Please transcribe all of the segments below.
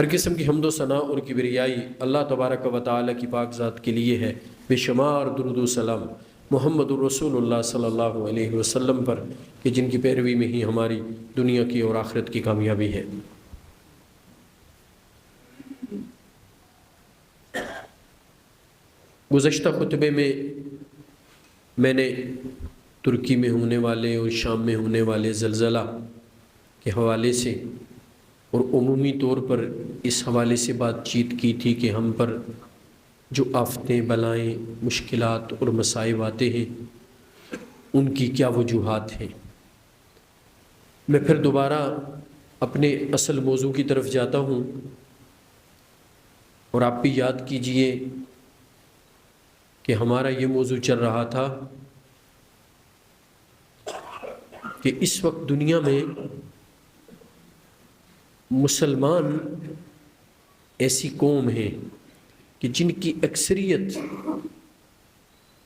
ہر قسم کی حمد و ثنا اور کبریائی اللہ تبارک و تعالی کی پاک ذات کے لیے ہے، بے شمار درود و سلام محمد الرسول اللہ صلی اللہ علیہ وسلم پر کہ جن کی پیروی میں ہی ہماری دنیا کی اور آخرت کی کامیابی ہے۔ گزشتہ خطبے میں نے ترکی میں ہونے والے اور شام میں ہونے والے زلزلہ کے حوالے سے اور عمومی طور پر اس حوالے سے بات چیت کی تھی کہ ہم پر جو آفتیں، بلائیں، مشکلات اور مصائب آتے ہیں ان کی کیا وجوہات ہیں۔ میں پھر دوبارہ اپنے اصل موضوع کی طرف جاتا ہوں اور آپ بھی یاد کیجئے کہ ہمارا یہ موضوع چل رہا تھا کہ اس وقت دنیا میں مسلمان ایسی قوم ہے کہ جن کی اکثریت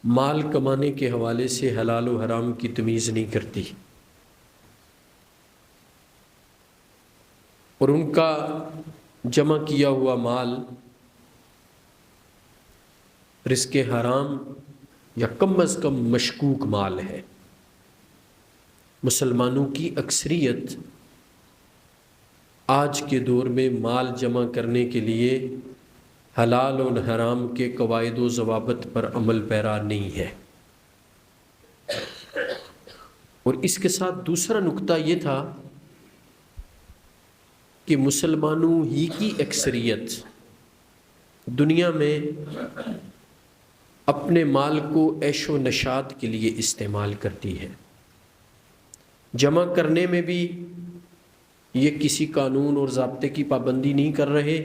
مال کمانے کے حوالے سے حلال و حرام کی تمیز نہیں کرتی، اور ان کا جمع کیا ہوا مال رزق حرام یا کم از کم مشکوک مال ہے۔ مسلمانوں کی اکثریت آج کے دور میں مال جمع کرنے کے لیے حلال اور حرام کے قواعد و ضوابط پر عمل پیرا نہیں ہے۔ اور اس کے ساتھ دوسرا نقطہ یہ تھا کہ مسلمانوں ہی کی اکثریت دنیا میں اپنے مال کو عیش و نشاط کے لیے استعمال کرتی ہے۔ جمع کرنے میں بھی یہ کسی قانون اور ضابطے کی پابندی نہیں کر رہے،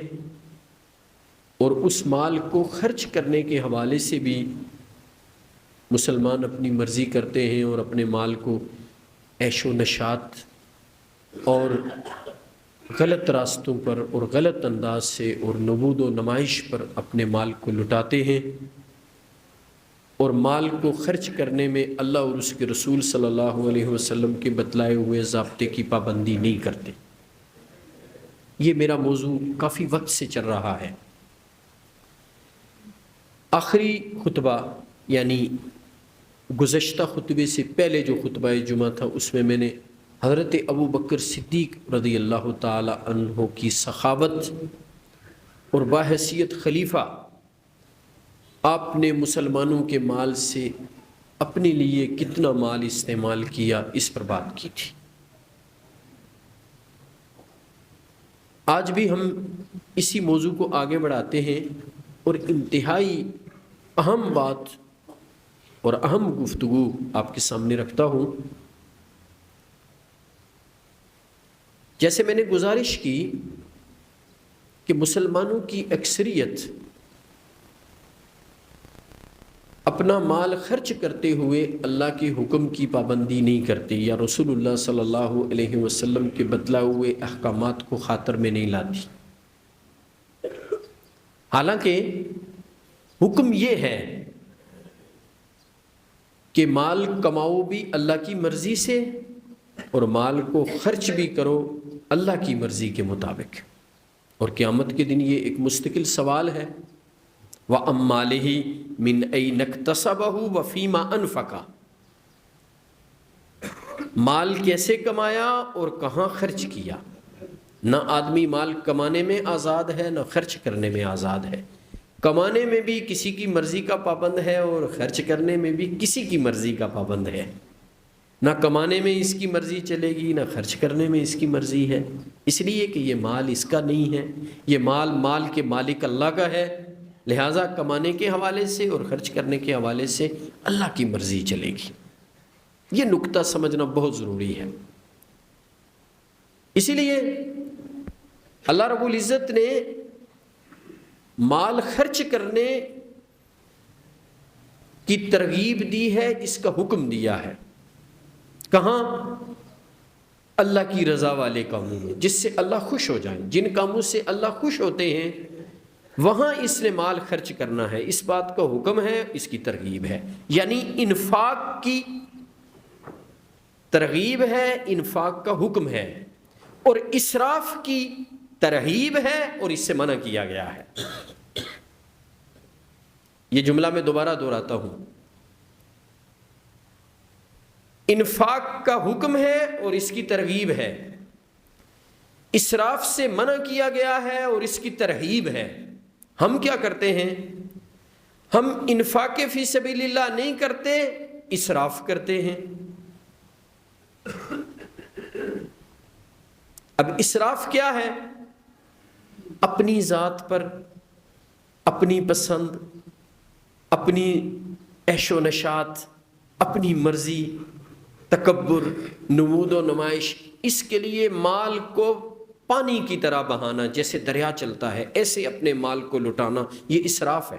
اور اس مال کو خرچ کرنے کے حوالے سے بھی مسلمان اپنی مرضی کرتے ہیں اور اپنے مال کو عیش و نشاط اور غلط راستوں پر اور غلط انداز سے اور نمود و نمائش پر اپنے مال کو لٹاتے ہیں، اور مال کو خرچ کرنے میں اللہ اور اس کے رسول صلی اللہ علیہ وسلم کے بتلائے ہوئے ضابطے کی پابندی نہیں کرتے۔ یہ میرا موضوع کافی وقت سے چل رہا ہے۔ آخری خطبہ یعنی گزشتہ خطبے سے پہلے جو خطبہ جمعہ تھا اس میں نے حضرت ابو بکر صدیق رضی اللہ تعالی عنہ کی سخاوت اور بحیثیت خلیفہ آپ نے مسلمانوں کے مال سے اپنے لیے کتنا مال استعمال کیا اس پر بات کی تھی۔ آج بھی ہم اسی موضوع کو آگے بڑھاتے ہیں اور انتہائی اہم بات اور اہم گفتگو آپ کے سامنے رکھتا ہوں۔ جیسے میں نے گزارش کی کہ مسلمانوں کی اکثریت اپنا مال خرچ کرتے ہوئے اللہ کے حکم کی پابندی نہیں کرتی یا رسول اللہ صلی اللہ علیہ وسلم کے بتلائے ہوئے احکامات کو خاطر میں نہیں لاتی۔ حالانکہ حکم یہ ہے کہ مال کماؤ بھی اللہ کی مرضی سے اور مال کو خرچ بھی کرو اللہ کی مرضی کے مطابق، اور قیامت کے دن یہ ایک مستقل سوال ہے۔ وَأَمَّالِهِ مِنْ أَيْنَ اكْتَسَبَهُ وَفِيمَا أَنْفَقَ، مال کیسے کمایا اور کہاں خرچ کیا۔ نہ آدمی مال کمانے میں آزاد ہے نہ خرچ کرنے میں آزاد ہے۔ کمانے میں بھی کسی کی مرضی کا پابند ہے اور خرچ کرنے میں بھی کسی کی مرضی کا پابند ہے۔ نہ کمانے میں اس کی مرضی چلے گی نہ خرچ کرنے میں اس کی مرضی ہے، اس لیے کہ یہ مال اس کا نہیں ہے، یہ مال کے مالک اللہ کا ہے، لہٰذا کمانے کے حوالے سے اور خرچ کرنے کے حوالے سے اللہ کی مرضی چلے گی۔ یہ نقطہ سمجھنا بہت ضروری ہے۔ اسی لیے اللہ رب العزت نے مال خرچ کرنے کی ترغیب دی ہے، اس کا حکم دیا ہے۔ کہاں؟ اللہ کی رضا والے کاموں میں، جس سے اللہ خوش ہو جائیں، جن کاموں سے اللہ خوش ہوتے ہیں وہاں اس نے مال خرچ کرنا ہے، اس بات کا حکم ہے، اس کی ترغیب ہے۔ یعنی انفاق کی ترغیب ہے، انفاق کا حکم ہے، اور اسراف کی ترغیب ہے اور اس سے منع کیا گیا ہے۔ یہ جملہ میں دوبارہ دہراتا ہوں، انفاق کا حکم ہے اور اس کی ترغیب ہے، اسراف سے منع کیا گیا ہے اور اس کی ترغیب ہے۔ ہم کیا کرتے ہیں؟ ہم انفاق فی سبیل اللہ نہیں کرتے، اسراف کرتے ہیں۔ اب اسراف کیا ہے؟ اپنی ذات پر، اپنی پسند، اپنی عیش و نشاط، اپنی مرضی، تکبر، نمود و نمائش، اس کے لیے مال کو پانی کی طرح بہانا، جیسے دریا چلتا ہے ایسے اپنے مال کو لٹانا، یہ اسراف ہے۔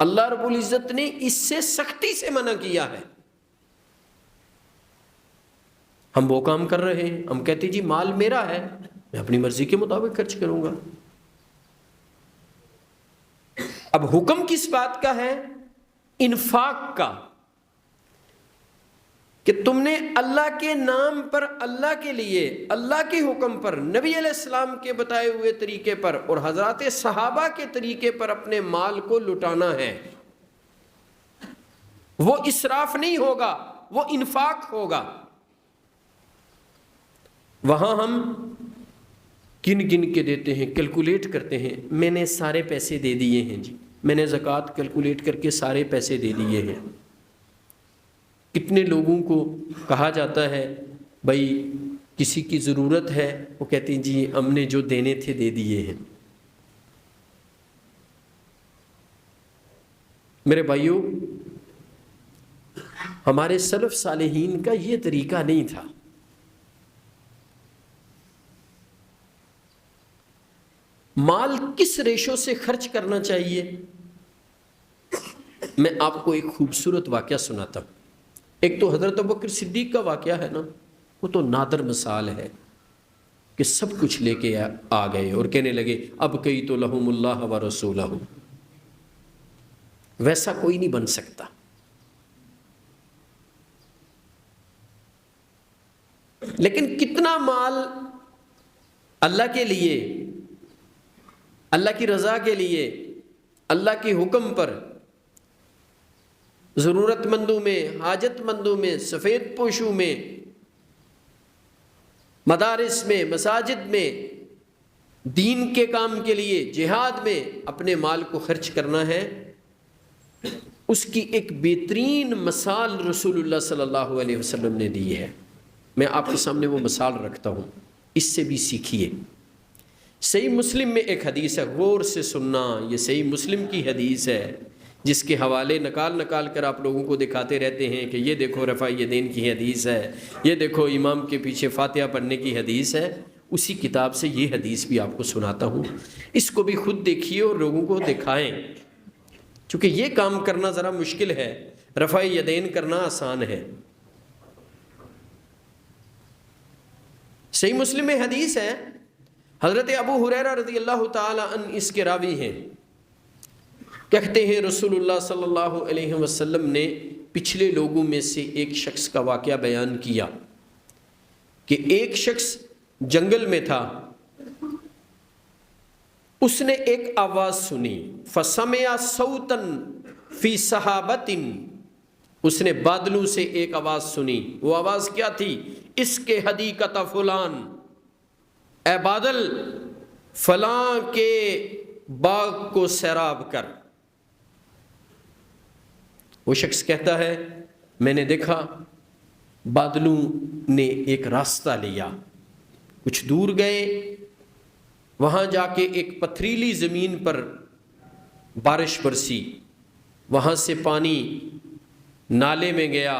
اللہ رب العزت نے اس سے سختی سے منع کیا ہے۔ ہم وہ کام کر رہے ہیں، ہم کہتے ہیں جی مال میرا ہے، میں اپنی مرضی کے مطابق خرچ کروں گا۔ اب حکم کس بات کا ہے؟ انفاق کا، کہ تم نے اللہ کے نام پر، اللہ کے لیے، اللہ کے حکم پر، نبی علیہ السلام کے بتائے ہوئے طریقے پر اور حضرات صحابہ کے طریقے پر اپنے مال کو لٹانا ہے۔ وہ اسراف نہیں ہوگا، وہ انفاق ہوگا۔ وہاں ہم گن گن کے دیتے ہیں، کیلکولیٹ کرتے ہیں، میں نے سارے پیسے دے دیے ہیں جی، میں نے زکوٰۃ کیلکولیٹ کر کے سارے پیسے دے دیے ہیں۔ کتنے لوگوں کو کہا جاتا ہے بھائی کسی کی ضرورت ہے، وہ کہتے ہیں جی ہم نے جو دینے تھے دے دیے ہیں۔ میرے بھائیوں، ہمارے سلف صالحین کا یہ طریقہ نہیں تھا۔ مال کس ریشو سے خرچ کرنا چاہیے؟ میں آپ کو ایک خوبصورت واقعہ سناتا ہوں۔ ایک تو حضرت ابوبکر صدیق کا واقعہ ہے نا، وہ تو نادر مثال ہے کہ سب کچھ لے کے آ گئے اور کہنے لگے اب کئی تو لہم اللہ و رسولہ، ویسا کوئی نہیں بن سکتا۔ لیکن کتنا مال اللہ کے لیے، اللہ کی رضا کے لیے، اللہ کے حکم پر، ضرورت مندوں میں، حاجت مندوں میں، سفید پوشوں میں، مدارس میں، مساجد میں، دین کے کام کے لیے، جہاد میں اپنے مال کو خرچ کرنا ہے، اس کی ایک بہترین مثال رسول اللہ صلی اللہ علیہ وسلم نے دی ہے۔ میں آپ کے سامنے وہ مثال رکھتا ہوں، اس سے بھی سیکھیے۔ صحیح مسلم میں ایک حدیث ہے، غور سے سننا، یہ صحیح مسلم کی حدیث ہے جس کے حوالے نکال کر آپ لوگوں کو دکھاتے رہتے ہیں کہ یہ دیکھو رفع یدین کی حدیث ہے، یہ دیکھو امام کے پیچھے فاتحہ پڑھنے کی حدیث ہے۔ اسی کتاب سے یہ حدیث بھی آپ کو سناتا ہوں، اس کو بھی خود دیکھیے اور لوگوں کو دکھائیں، چونکہ یہ کام کرنا ذرا مشکل ہے، رفع یدین کرنا آسان ہے۔ صحیح مسلم میں حدیث ہے، حضرت ابو ہریرہ رضی اللہ تعالی عنہ اس کے راوی ہیں، کہتے ہیں رسول اللہ صلی اللہ علیہ وسلم نے پچھلے لوگوں میں سے ایک شخص کا واقعہ بیان کیا کہ ایک شخص جنگل میں تھا، اس نے ایک آواز سنی، فسمع صوتا فی صحابۃ، اس نے بادلوں سے ایک آواز سنی۔ وہ آواز کیا تھی؟ اس کے حدیقۃ فلان، اے بادل فلاں کے باغ کو سیراب کر۔ وہ شخص کہتا ہے میں نے دیکھا بادلوں نے ایک راستہ لیا، کچھ دور گئے، وہاں جا کے ایک پتھریلی زمین پر بارش برسی، وہاں سے پانی نالے میں گیا،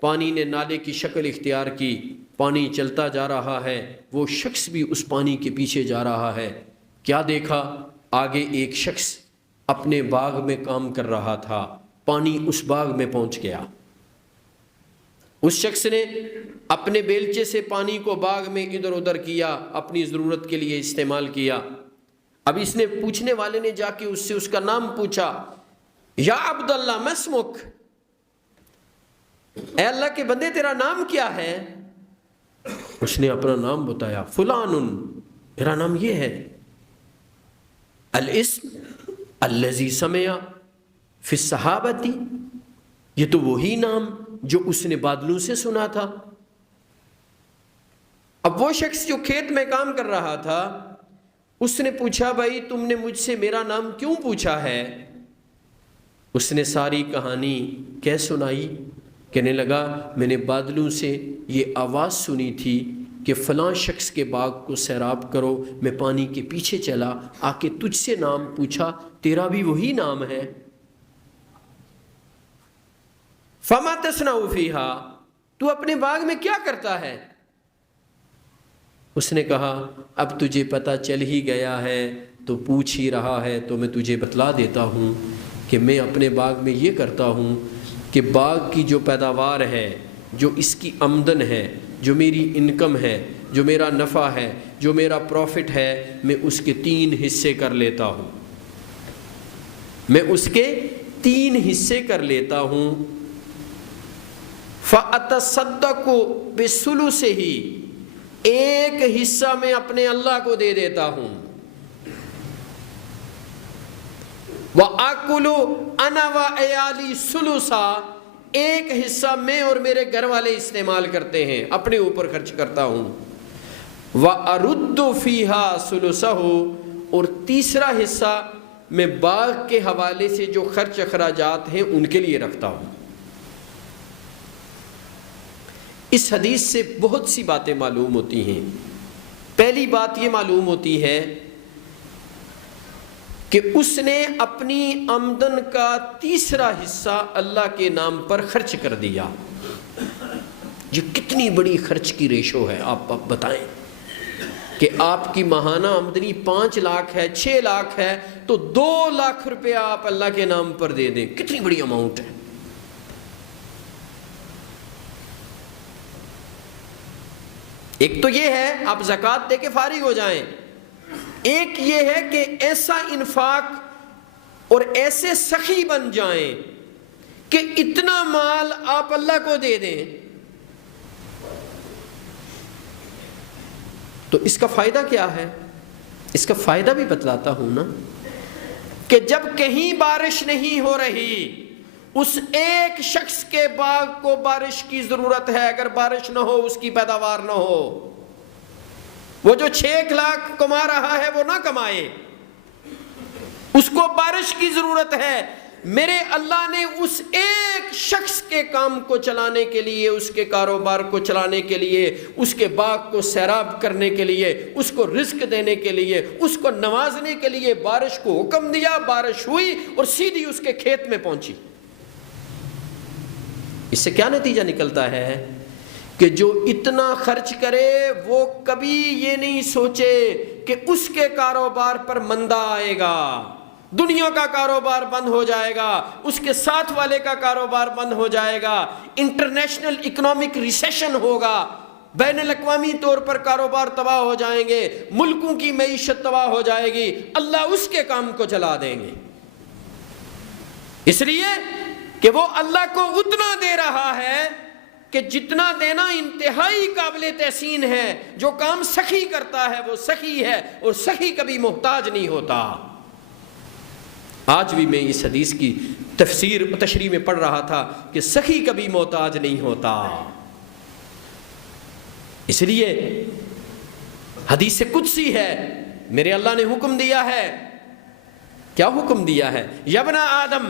پانی نے نالے کی شکل اختیار کی، پانی چلتا جا رہا ہے، وہ شخص بھی اس پانی کے پیچھے جا رہا ہے۔ کیا دیکھا؟ آگے ایک شخص اپنے باغ میں کام کر رہا تھا، پانی اس باغ میں پہنچ گیا، اس شخص نے اپنے بیلچے سے پانی کو باغ میں ادھر ادھر کیا، اپنی ضرورت کے لیے استعمال کیا۔ اب اس نے پوچھنے والے نے جا کے اس سے اس کا نام پوچھا، یا عبداللہ ما اسمک، اے اللہ کے بندے تیرا نام کیا ہے؟ اس نے اپنا نام بتایا، فلان، میرا نام یہ ہے، الاسم الذی سمع فی الصحابۃ، یہ تو وہی نام جو اس نے بادلوں سے سنا تھا۔ اب وہ شخص جو کھیت میں کام کر رہا تھا اس نے پوچھا، بھائی تم نے مجھ سے میرا نام کیوں پوچھا ہے؟ اس نے ساری کہانی کہہ سنائی، کہنے لگا میں نے بادلوں سے یہ آواز سنی تھی کہ فلاں شخص کے باغ کو سیراب کرو، میں پانی کے پیچھے چلا، آ کے تجھ سے نام پوچھا، تیرا بھی وہی نام ہے۔ فما تصنع فیہا، تو اپنے باغ میں کیا کرتا ہے؟ اس نے کہا اب تجھے پتہ چل ہی گیا ہے تو پوچھ ہی رہا ہے تو میں تجھے بتلا دیتا ہوں کہ میں اپنے باغ میں یہ کرتا ہوں کہ باغ کی جو پیداوار ہے، جو اس کی آمدن ہے، جو میری انکم ہے، جو میرا نفع ہے، جو میرا پروفٹ ہے، میں اس کے 3 حصے کر لیتا ہوں، میں اس کے 3 حصے کر لیتا ہوں۔ فَأَتَصَدَّقُ بِثُلُثِهِ، ایک حصہ میں اپنے اللہ کو دے دیتا ہوں، وَآكُلُ أَنَا وَعِيَالِي ثُلُثًا، ایک حصہ میں اور میرے گھر والے استعمال کرتے ہیں، اپنے اوپر خرچ کرتا ہوں، وَأَرُدُّ فِيهَا ثُلُثَهُ، اور تیسرا حصہ میں باغ کے حوالے سے جو خرچ اخراجات ہیں ان کے لیے رکھتا ہوں۔ اس حدیث سے بہت سی باتیں معلوم ہوتی ہیں۔ پہلی بات یہ معلوم ہوتی ہے کہ اس نے اپنی آمدن کا تیسرا حصہ اللہ کے نام پر خرچ کر دیا۔ یہ کتنی بڑی خرچ کی ریشو ہے، آپ بتائیں کہ آپ کی ماہانہ آمدنی 5 لاکھ ہے، 6 لاکھ ہے، تو 2 لاکھ روپیہ آپ اللہ کے نام پر دے دیں، کتنی بڑی اماؤنٹ ہے۔ ایک تو یہ ہے آپ زکوٰۃ دے کے فارغ ہو جائیں، ایک یہ ہے کہ ایسا انفاق اور ایسے سخی بن جائیں کہ اتنا مال آپ اللہ کو دے دیں۔ تو اس کا فائدہ کیا ہے؟ اس کا فائدہ بھی بتلاتا ہوں نا، کہ جب کہیں بارش نہیں ہو رہی، اس ایک شخص کے باغ کو بارش کی ضرورت ہے، اگر بارش نہ ہو اس کی پیداوار نہ ہو، وہ جو 6 لاکھ کما رہا ہے وہ نہ کمائے، اس کو بارش کی ضرورت ہے۔ میرے اللہ نے اس ایک شخص کے کام کو چلانے کے لیے، اس کے کاروبار کو چلانے کے لیے، اس کے باغ کو سیراب کرنے کے لیے، اس کو رزق دینے کے لیے، اس کو نوازنے کے لیے بارش کو حکم دیا، بارش ہوئی اور سیدھی اس کے کھیت میں پہنچی۔ اس سے کیا نتیجہ نکلتا ہے کہ جو اتنا خرچ کرے وہ کبھی یہ نہیں سوچے کہ اس کے کاروبار پر مندہ آئے گا، دنیا کا کاروبار بند ہو جائے گا، اس کے ساتھ والے کا کاروبار بند ہو جائے گا، انٹرنیشنل اکنامک ریسیشن ہوگا، بین الاقوامی طور پر کاروبار تباہ ہو جائیں گے، ملکوں کی معیشت تباہ ہو جائے گی، اللہ اس کے کام کو چلا دیں گے۔ اس لیے کہ وہ اللہ کو اتنا دے رہا ہے کہ جتنا دینا انتہائی قابل تحسین ہے۔ جو کام سخی کرتا ہے وہ سخی ہے، اور سخی کبھی محتاج نہیں ہوتا۔ آج بھی میں اس حدیث کی تفسیر و تشریح میں پڑھ رہا تھا کہ سخی کبھی محتاج نہیں ہوتا۔ اس لیے حدیث قدسی ہے، میرے اللہ نے حکم دیا ہے، کیا حکم دیا ہے؟ یا ابن آدم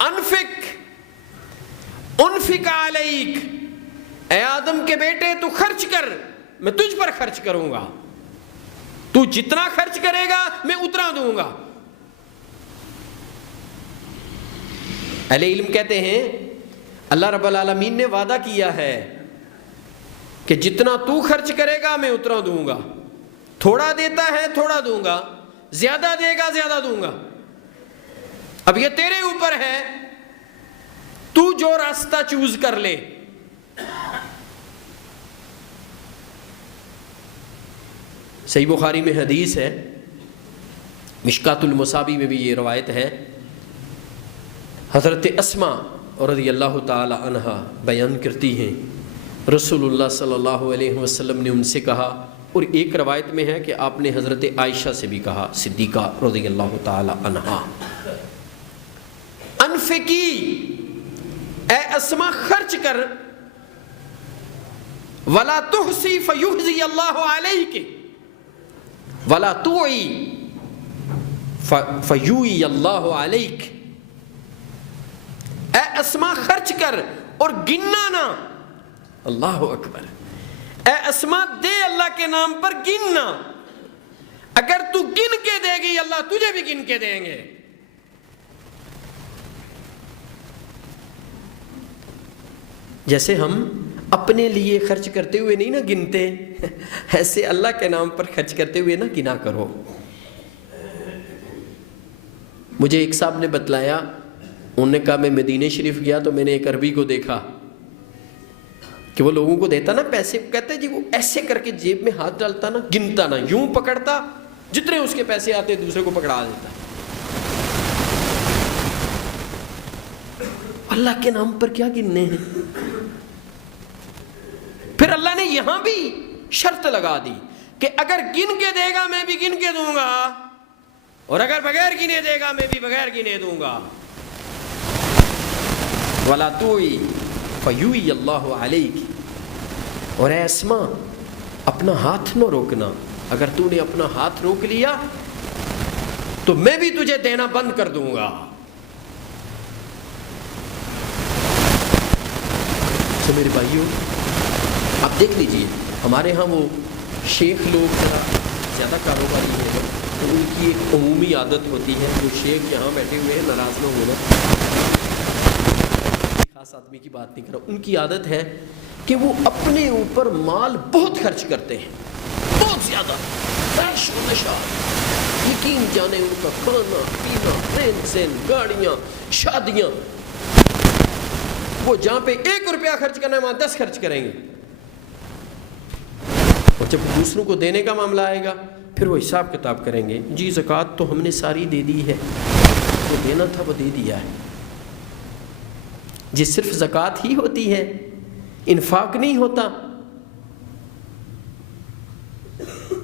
انفق علیک، اے آدم کے بیٹے تو خرچ کر، میں تجھ پر خرچ کروں گا، تو جتنا خرچ کرے گا میں اتنا دوں گا۔ اہل علم کہتے ہیں اللہ رب العالمین نے وعدہ کیا ہے کہ جتنا تو خرچ کرے گا میں اتنا دوں گا، تھوڑا دیتا ہے تھوڑا دوں گا، زیادہ دے گا زیادہ دوں گا۔ اب یہ تیرے اوپر ہے، تو جو راستہ چوز کر لے۔ صحیح بخاری میں حدیث ہے، مشکات المصابی میں بھی یہ روایت ہے، حضرت اسماء رضی اللہ تعالی عنہا بیان کرتی ہیں رسول اللہ صلی اللہ علیہ وسلم نے ان سے کہا، اور ایک روایت میں ہے کہ آپ نے حضرت عائشہ سے بھی کہا صدیقہ رضی اللہ تعالی عنہا، انفقی، اے اسما خرچ کر، ولا تحسی فیحزی اللہ علیک، ولا توعی فیوئی اللہ علیک، اے اسما خرچ کر اور گننا نہ، اللہ اکبر، اے اسما دے اللہ کے نام پر گننا، اگر تو گن کے دے گی اللہ تجھے بھی گن کے دیں گے۔ جیسے ہم اپنے لیے خرچ کرتے ہوئے نہیں نا گنتے، ایسے اللہ کے نام پر خرچ کرتے ہوئے نہ گنا کرو۔ مجھے ایک صاحب نے بتلایا، انہوں نے کہا میں مدینہ شریف گیا تو میں نے ایک عربی کو دیکھا کہ وہ لوگوں کو دیتا نا پیسے، کہتے جی وہ ایسے کر کے جیب میں ہاتھ ڈالتا نا، گنتا نا، یوں پکڑتا، جتنے اس کے پیسے آتے دوسرے کو پکڑا دیتا۔ اللہ کے نام پر کیا گننے ہیں؟ پھر اللہ نے یہاں بھی شرط لگا دی کہ اگر گن کے دے گا میں بھی گن کے دوں گا، اور اگر بغیر گنے دے گا میں بھی بغیر گنے دوں گا۔ وَلَا تُوعِي فَيُوعِي اللَّهُ عَلَيْكِ، اور اے اسما اپنا ہاتھ نہ روکنا، اگر تو نے اپنا ہاتھ روک لیا تو میں بھی تجھے دینا بند کر دوں گا۔ تو میرے بھائیوں آپ دیکھ لیجئے، ہمارے ہاں وہ شیخ لوگ ذرا زیادہ کاروباری ہیں تو ان کی ایک عمومی عادت ہوتی ہے، وہ شیخ یہاں بیٹھے ہوئے ہیں ناراض نہ ہونا، خاص آدمی کی بات نہیں کر رہا، ان کی عادت ہے کہ وہ اپنے اوپر مال بہت خرچ کرتے ہیں، بہت زیادہ، عیش و نشاط، یقین جانے ان کا کھانا پینا، رہن سہن، گاڑیاں، شادیاں، وہ جہاں پہ 1 روپیہ خرچ کرنا ہے وہاں 10 خرچ کریں گے، اور جب دوسروں کو دینے کا معاملہ آئے گا پھر وہ حساب کتاب کریں گے، جی زکوٰۃ تو ہم نے ساری دے دی ہے، جو دینا تھا وہ دے دیا ہے۔ جی صرف زکوٰۃ ہی ہوتی ہے، انفاق نہیں ہوتا،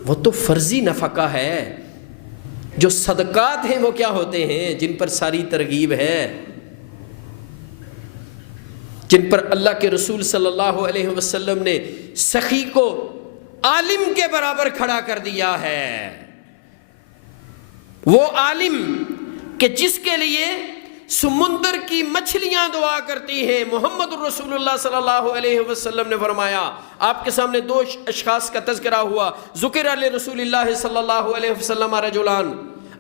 وہ تو فرضی نفقہ ہے۔ جو صدقات ہیں وہ کیا ہوتے ہیں؟ جن پر ساری ترغیب ہے، جن پر اللہ کے رسول صلی اللہ علیہ وسلم نے سخی کو عالم کے برابر کھڑا کر دیا ہے۔ وہ عالم کہ جس کے لیے سمندر کی مچھلیاں دعا کرتی ہیں، محمد الرسول اللہ صلی اللہ علیہ وسلم نے فرمایا، آپ کے سامنے 2 اشخاص کا تذکرہ ہوا، ذکر علی رسول اللہ صلی اللہ علیہ وسلم رجلان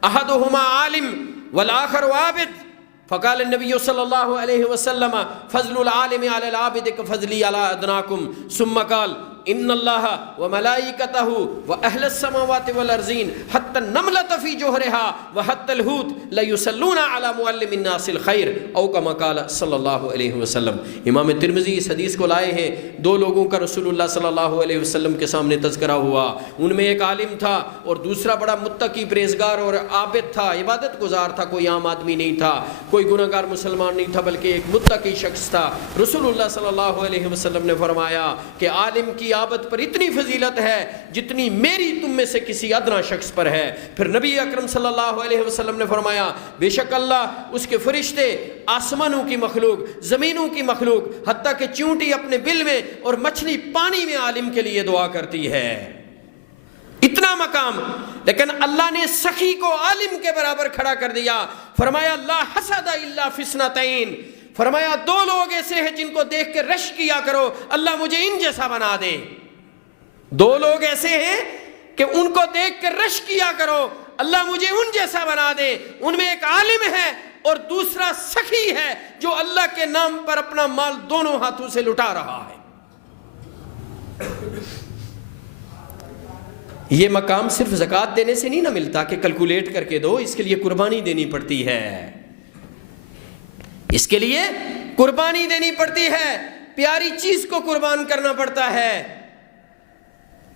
احدہما عالم والآخر عابد، فقال النبی صلی اللہ علیہ وسلم فضل العالم علی العابد کفضلی علی ادناکم، ثم قال ان اللہ وملائکتہ واہل السماوات والارضین حتی النملۃ فی جوہرها وحتی الحوت لیصلون علی معلم الناس الخیر او کما قال صلی اللہ علیہ وسلم۔ امام ترمذی اس حدیث کو لائے ہیں، 2 لوگوں کا رسول اللہ صلی اللہ علیہ وسلم کے سامنے تذکرہ ہوا، ان میں ایک عالم تھا اور دوسرا بڑا متقی پرہیزگار اور عابد تھا، عبادت گزار تھا، کوئی عام آدمی نہیں تھا، کوئی گناہ گار مسلمان نہیں تھا، بلکہ ایک متقی شخص تھا۔ رسول اللہ صلی اللہ علیہ وسلم نے فرمایا کہ عالم کی عابد پر اتنی فضیلت ہے جتنی میری تم میں سے کسی ادنا شخص پر ہے۔ پھر نبی اکرم صلی اللہ علیہ وسلم نے فرمایا بے شک اللہ، اس کے فرشتے، آسمانوں کی مخلوق، زمینوں کی مخلوق، حتیٰ کہ چونٹی اپنے بل میں اور مچھلی پانی میں عالم کے لیے دعا کرتی ہے۔ اتنا مقام، لیکن اللہ نے سخی کو عالم کے برابر کھڑا کر دیا۔ فرمایا لا حسد الا فی اثنتین، فرمایا 2 لوگ ایسے ہیں جن کو دیکھ کے رش کیا کرو، اللہ مجھے ان جیسا بنا دے۔ 2 لوگ ایسے ہیں کہ ان کو دیکھ کے رش کیا کرو، اللہ مجھے ان جیسا بنا دے۔ ان میں ایک عالم ہے اور دوسرا سخی ہے جو اللہ کے نام پر اپنا مال دونوں ہاتھوں سے لٹا رہا ہے۔ یہ مقام صرف زکوٰۃ دینے سے نہیں نہ ملتا کہ کیلکولیٹ کر کے دو، اس کے لیے قربانی دینی پڑتی ہے، اس کے لیے قربانی دینی پڑتی ہے، پیاری چیز کو قربان کرنا پڑتا ہے۔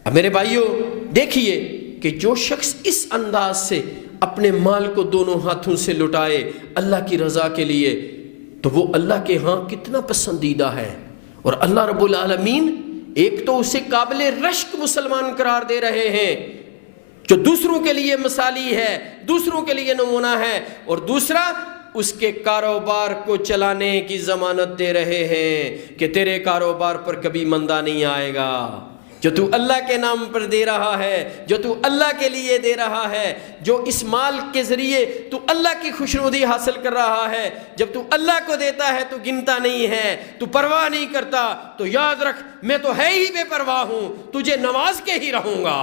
اب میرے بھائیوں دیکھیے کہ جو شخص اس انداز سے اپنے مال کو دونوں ہاتھوں سے لٹائے اللہ کی رضا کے لیے، تو وہ اللہ کے ہاں کتنا پسندیدہ ہے، اور اللہ رب العالمین ایک تو اسے قابل رشک مسلمان قرار دے رہے ہیں جو دوسروں کے لیے مثالی ہے، دوسروں کے لیے نمونہ ہے، اور دوسرا اس کے کاروبار کو چلانے کی ضمانت دے رہے ہیں کہ تیرے کاروبار پر کبھی مندہ نہیں آئے گا، جو تو اللہ کے نام پر دے رہا ہے، جو تو اللہ کے لیے دے رہا ہے، جو اس مال کے ذریعے تو اللہ کی خوشنودی حاصل کر رہا ہے، جب تو اللہ کو دیتا ہے تو گنتا نہیں ہے، تو پرواہ نہیں کرتا، تو یاد رکھ میں تو ہے ہی بے پرواہ ہوں، تجھے نواز کے ہی رہوں گا۔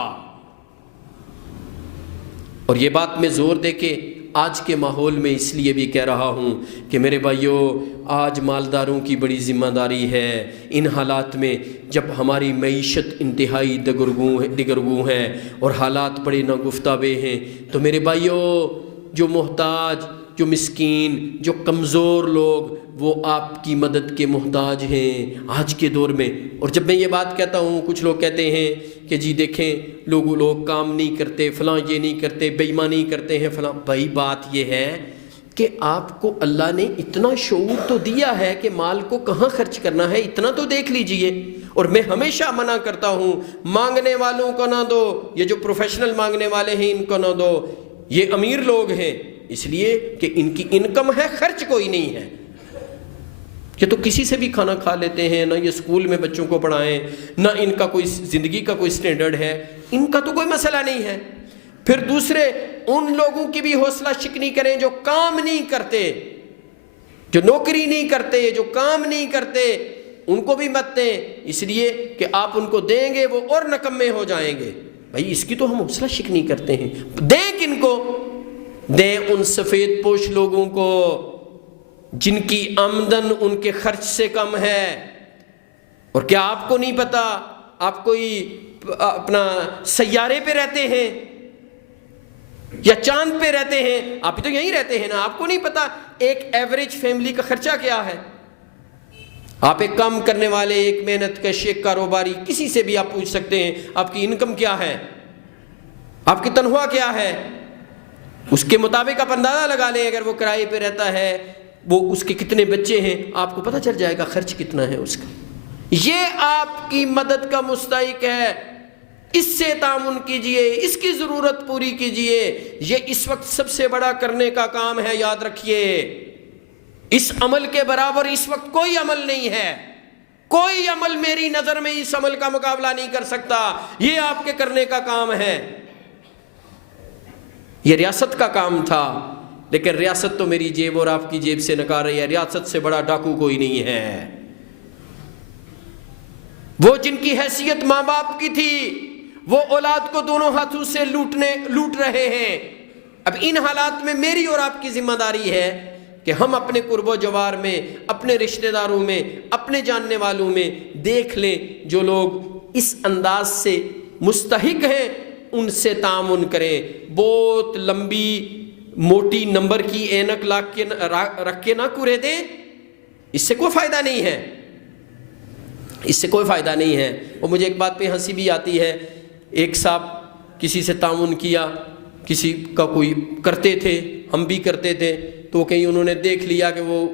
اور یہ بات میں زور دے کے آج کے ماحول میں اس لیے بھی کہہ رہا ہوں کہ میرے بھائیوں، آج مالداروں کی بڑی ذمہ داری ہے ان حالات میں جب ہماری معیشت انتہائی دگرگوں ہے اور حالات بڑے ناگفتابے ہیں، تو میرے بھائیوں جو محتاج، جو مسکین، جو کمزور لوگ، وہ آپ کی مدد کے محتاج ہیں آج کے دور میں۔ اور جب میں یہ بات کہتا ہوں، کچھ لوگ کہتے ہیں کہ جی دیکھیں لوگ کام نہیں کرتے، فلاں یہ نہیں کرتے، بے ایمانی کرتے ہیں فلاں۔ بھائی بات یہ ہے کہ آپ کو اللہ نے اتنا شعور تو دیا ہے کہ مال کو کہاں خرچ کرنا ہے، اتنا تو دیکھ لیجئے۔ اور میں ہمیشہ منع کرتا ہوں، مانگنے والوں کو نہ دو، یہ جو پروفیشنل مانگنے والے ہیں ان کو نہ دو، یہ امیر لوگ ہیں اس لیے کہ ان کی انکم ہے، خرچ کوئی نہیں ہے، یہ تو کسی سے بھی کھانا کھا لیتے ہیں، نہ یہ اسکول میں بچوں کو پڑھائیں، نہ ان کا کوئی زندگی کا کوئی سٹینڈرڈ ہے، ان کا تو کوئی مسئلہ نہیں ہے۔ پھر دوسرے ان لوگوں کی بھی حوصلہ شکنی کریں جو کام نہیں کرتے، جو نوکری نہیں کرتے، جو کام نہیں کرتے، ان کو بھی مت دیں، اس لیے کہ آپ ان کو دیں گے وہ اور نکمے ہو جائیں گے۔ بھائی اس کی تو ہم حوصلہ شکنی کرتے ہیں۔ دیں کن کو؟ دیں ان سفید پوش لوگوں کو جن کی آمدن ان کے خرچ سے کم ہے۔ اور کیا آپ کو نہیں پتا آپ کوئی اپنا سیارے پہ رہتے ہیں یا چاند پہ رہتے ہیں؟ آپ تو یہیں رہتے ہیں نا، آپ کو نہیں پتا ایک ایوریج فیملی کا خرچہ کیا ہے؟ آپ ایک کام کرنے والے، ایک محنت کش، ایک کاروباری، کسی سے بھی آپ پوچھ سکتے ہیں آپ کی انکم کیا ہے، آپ کی تنخواہ کیا ہے، اس کے مطابق آپ اندازہ لگا لیں۔ اگر وہ کرائے پہ رہتا ہے، وہ اس کے کتنے بچے ہیں، آپ کو پتہ چل جائے گا خرچ کتنا ہے اس کا۔ یہ آپ کی مدد کا مستحق ہے، اس سے تعاون کیجئے، اس کی ضرورت پوری کیجئے۔ یہ اس وقت سب سے بڑا کرنے کا کام ہے، یاد رکھیے۔ اس عمل کے برابر اس وقت کوئی عمل نہیں ہے، کوئی عمل میری نظر میں اس عمل کا مقابلہ نہیں کر سکتا۔ یہ آپ کے کرنے کا کام ہے۔ یہ ریاست کا کام تھا، لیکن ریاست تو میری جیب اور آپ کی جیب سے نکال رہی ہے۔ ریاست سے بڑا ڈاکو کوئی نہیں ہے۔ وہ جن کی حیثیت ماں باپ کی تھی، وہ اولاد کو دونوں ہاتھوں سے لوٹ رہے ہیں۔ اب ان حالات میں میری اور آپ کی ذمہ داری ہے کہ ہم اپنے قرب و جوار میں، اپنے رشتہ داروں میں، اپنے جاننے والوں میں دیکھ لیں جو لوگ اس انداز سے مستحق ہیں، ان سے تعاون کریں۔ بہت لمبی موٹی نمبر کی اینک رکھ کے نہ کورے دیں، اس سے کوئی فائدہ نہیں ہے، اس سے کوئی فائدہ نہیں ہے۔ اور مجھے ایک بات پہ ہنسی بھی آتی ہے، ایک صاحب کسی سے تعاون کیا، کسی کا کوئی کرتے تھے، ہم بھی کرتے تھے، تو کہیں انہوں نے دیکھ لیا کہ وہ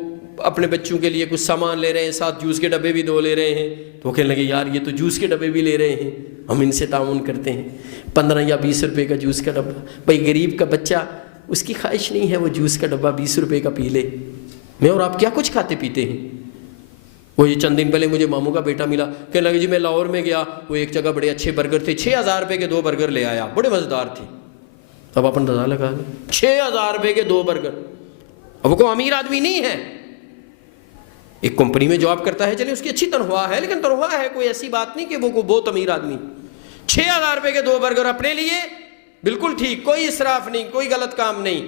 اپنے بچوں کے لیے کچھ سامان لے رہے ہیں، ساتھ جوس کے ڈبے بھی 2 لے رہے ہیں، تو وہ کہنے لگے یار یہ تو جوس کے ڈبے بھی لے رہے ہیں، ہم ان سے تعاون کرتے ہیں۔ 15 یا 20 روپے کا جوس کا ڈبہ، بھائی غریب کا بچہ، اس کی خواہش نہیں ہے وہ جوس کا ڈبہ 20 روپے کا پی لے۔ میں اور آپ کیا کچھ کھاتے پیتے ہیں؟ وہ یہ چند دن پہلے مجھے ماموں کا بیٹا ملا، کہنے لگے جی میں لاہور میں گیا، وہ ایک جگہ بڑے اچھے برگر تھے، 6000 روپے کے 2 برگر لے آیا، بڑے مزیدار تھے۔ اب آپ اندازہ لگا لیں، 6000 روپے کے 2 برگر۔ اب وہ کوئی امیر آدمی نہیں ہے، ایک کمپنی میں جاب کرتا ہے، چلیں اس کی اچھی تنخواہ ہے، لیکن تنخواہ ہے، کوئی ایسی بات نہیں کہ وہ کوئی بہت امیر آدمی۔ 6000 روپے کے 2 برگر اپنے لیے، بالکل ٹھیک، کوئی اسراف نہیں، کوئی غلط کام نہیں۔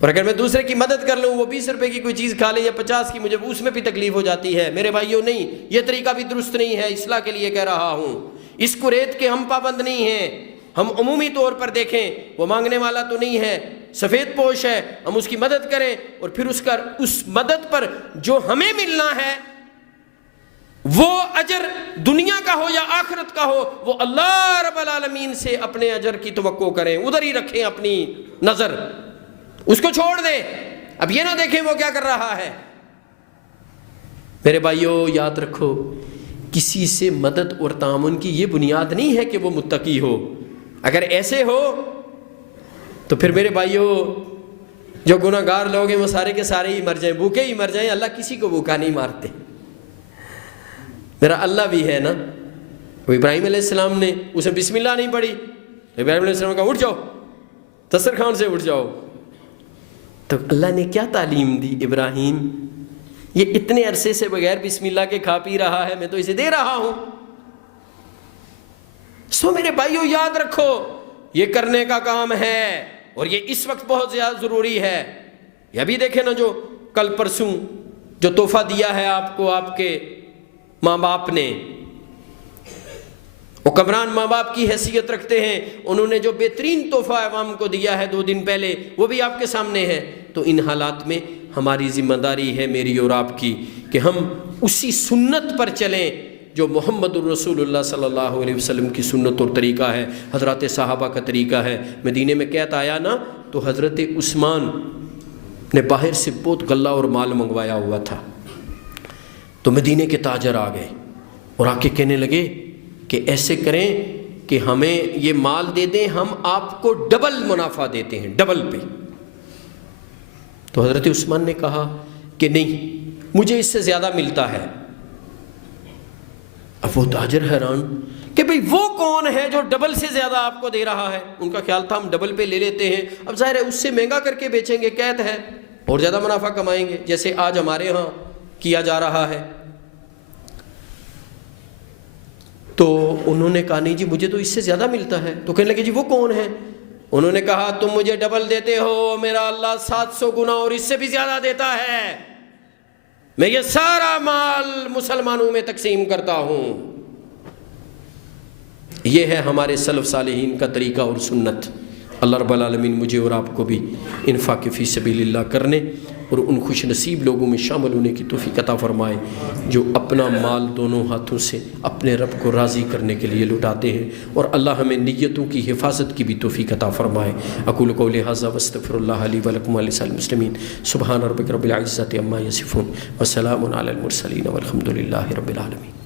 اور اگر میں دوسرے کی مدد کر لوں، وہ 20 روپے کی کوئی چیز کھا لے یا 50 کی، مجھے اس میں بھی تکلیف ہو جاتی ہے۔ میرے بھائیوں نہیں، یہ طریقہ بھی درست نہیں ہے، اصلاح کے لیے کہہ رہا ہوں۔ اس کو ریت کے ہم پابند نہیں ہیں، ہم عمومی طور پر دیکھیں، وہ مانگنے والا تو نہیں ہے، سفید پوش ہے، ہم اس کی مدد کریں، اور پھر اس مدد پر جو ہمیں ملنا ہے وہ اجر دنیا کا ہو یا آخرت کا ہو، وہ اللہ رب العالمین سے اپنے اجر کی توقع کریں، ادھر ہی رکھیں اپنی نظر، اس کو چھوڑ دیں۔ اب یہ نہ دیکھیں وہ کیا کر رہا ہے، میرے بھائیوں یاد رکھو، کسی سے مدد اور تعاون کی یہ بنیاد نہیں ہے کہ وہ متقی ہو۔ اگر ایسے ہو تو پھر میرے بھائیوں جو گناہ گار لوگ ہیں وہ سارے کے سارے ہی مر جائیں، بھوکے ہی مر جائیں، اللہ کسی کو بھوکا نہیں مارتے۔ میرا اللہ بھی ہے نا، وہ ابراہیم علیہ السلام نے اسے بسم اللہ نہیں پڑھی، ابراہیم علیہ السلام نے کہا اٹھ جاؤ، دسترخوان سے اٹھ جاؤ۔ تو اللہ نے کیا تعلیم دی؟ ابراہیم یہ اتنے عرصے سے بغیر بسم اللہ کے کھا پی رہا ہے، میں تو اسے دے رہا ہوں۔ سو میرے بھائیوں یاد رکھو، یہ کرنے کا کام ہے اور یہ اس وقت بہت زیادہ ضروری ہے۔ یہ ابھی دیکھیں نا، جو کل پرسوں جو تحفہ دیا ہے آپ کو آپ کے ماں باپ نے، حکمران ماں باپ کی حیثیت رکھتے ہیں، انہوں نے جو بہترین تحفہ عوام کو دیا ہے 2 دن پہلے، وہ بھی آپ کے سامنے ہے۔ تو ان حالات میں ہماری ذمہ داری ہے، میری اور آپ کی، کہ ہم اسی سنت پر چلیں جو محمد الرسول اللہ صلی اللہ علیہ وسلم کی سنت اور طریقہ ہے، حضرات صحابہ کا طریقہ ہے۔ مدینے میں قحط آیا نا، تو حضرت عثمان نے باہر سے بہت غلہ اور مال منگوایا ہوا تھا، تو مدینے کے تاجر آ گئے اور آ کے کہنے لگے کہ ایسے کریں کہ ہمیں یہ مال دے دیں، ہم آپ کو ڈبل منافع دیتے ہیں، ڈبل پہ۔ تو حضرت عثمان نے کہا کہ نہیں، مجھے اس سے زیادہ ملتا ہے۔ اب وہ تاجر حیران کہ بھئی وہ کون ہے جو ڈبل سے زیادہ آپ کو دے رہا ہے؟ ان کا خیال تھا ہم ڈبل پہ لے لیتے ہیں، اب ظاہر ہے اس سے مہنگا کر کے بیچیں گے، قحط ہے، اور زیادہ منافع کمائیں گے، جیسے آج ہمارے ہاں کیا جا رہا ہے۔ تو انہوں نے کہا نہیں جی مجھے تو اس سے زیادہ ملتا ہے۔ تو کہنے لگے جی وہ کون ہے؟ انہوں نے کہا تم مجھے ڈبل دیتے ہو، میرا اللہ 700 گنا اور اس سے بھی زیادہ دیتا ہے، میں یہ سارا مال مسلمانوں میں تقسیم کرتا ہوں۔ یہ ہے ہمارے سلف صالحین کا طریقہ اور سنت۔ اللہ رب العالمین مجھے اور آپ کو بھی انفاق فی سبیل اللہ کرنے اور ان خوش نصیب لوگوں میں شامل ہونے کی توفیق عطا فرمائے جو اپنا مال دونوں ہاتھوں سے اپنے رب کو راضی کرنے کے لیے لٹاتے ہیں، اور اللہ ہمیں نیتوں کی حفاظت کی بھی توفیق عطا فرمائے۔ اقول قولی ھذا واستغفر اللہ لی ولکم ولسائر المسلمین۔ سبحان ربک رب العزۃ عما یصفون وسلام علی المرسلین والحمد للہ رب العالمین۔